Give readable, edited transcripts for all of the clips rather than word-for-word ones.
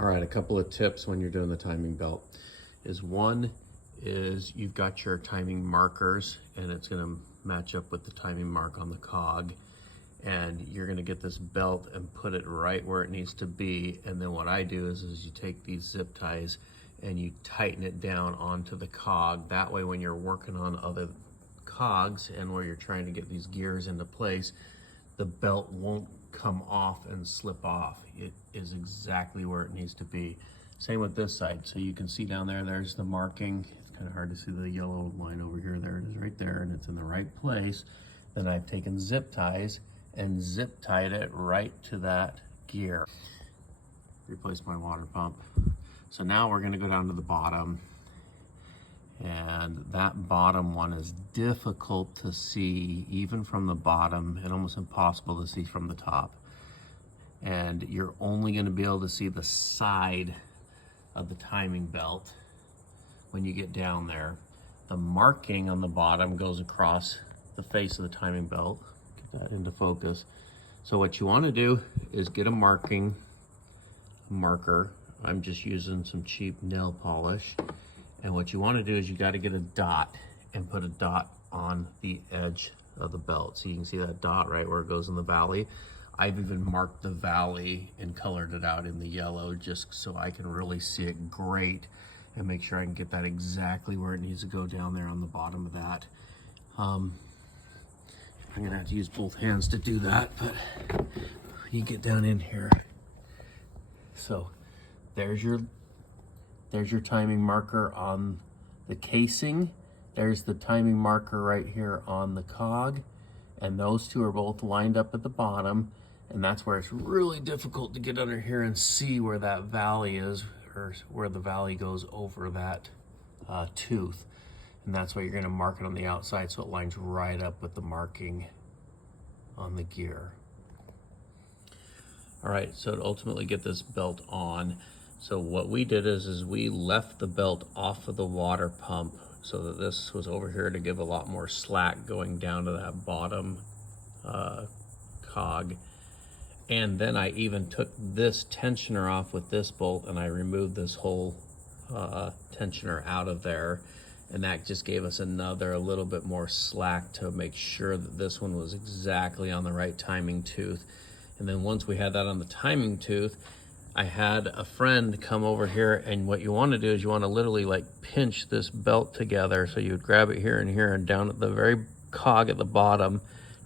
All right, a couple of tips when you're doing the timing belt is one is you've got your timing markers and it's gonna match up with the timing mark on the cog. And you're gonna get this belt and put it right where it needs to be. And then what I do is you take these zip ties and you tighten it down onto the cog. That way when you're working on other cogs and where you're trying to get these gears into place, the belt won't come off and slip off. It is exactly where it needs to be. Same with this side. So you can see down there, there's the marking. It's kind of hard to see the yellow line over here. There it is right there, and it's in the right place. Then I've taken zip ties and zip tied it right to that gear. Replace my water pump. So now we're gonna go down to the bottom. And that bottom one is difficult to see even from the bottom and almost impossible to see from the top. And you're only going to be able to see the side of the timing belt when you get down there. The marking on the bottom goes across the face of the timing belt. Get that into focus. So what you want to do is get a marker. I'm just using some cheap nail polish. And what you want to do is you got to get a dot and put a dot on the edge of the belt. So you can see that dot right where it goes in the valley. I've even marked the valley and colored it out in the yellow just so I can really see it great and make sure I can get that exactly where it needs to go down there on the bottom of that. I'm gonna have to use both hands to do that, but you get down in here. So there's your timing marker on the casing. There's the timing marker right here on the cog. And those two are both lined up at the bottom. And that's where it's really difficult to get under here and see where that valley is, or where the valley goes over that tooth. And that's why you're gonna mark it on the outside so it lines right up with the marking on the gear. All right, so to ultimately get this belt on, so what we did is we left the belt off of the water pump so that this was over here to give a lot more slack going down to that bottom cog. And then I even took this tensioner off with this bolt and I removed this whole tensioner out of there. And that just gave us a little bit more slack to make sure that this one was exactly on the right timing tooth. And then once we had that on the timing tooth, I had a friend come over here, and what you want to do is you want to literally like pinch this belt together. So you would grab it here and here and down at the very cog at the bottom.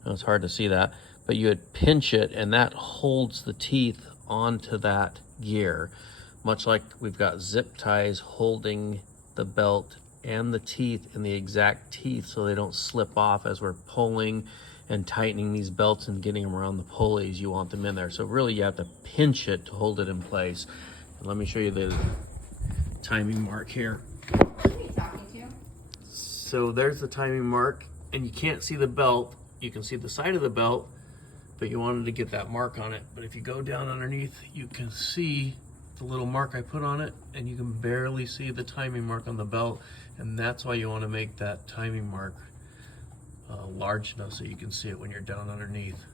It's hard to see that, but you would pinch it and that holds the teeth onto that gear. Much like we've got zip ties holding the belt and the teeth in the exact teeth so they don't slip off as we're pulling and tightening these belts and getting them around the pulleys. You want them in there. So really you have to pinch it to hold it in place. And let me show you the timing mark here. Who are you talking to? So there's the timing mark, and you can't see the belt. You can see the side of the belt, but you wanted to get that mark on it. But if you go down underneath, you can see the little mark I put on it, and you can barely see the timing mark on the belt. And that's why you want to make that timing mark large enough so you can see it when you're down underneath.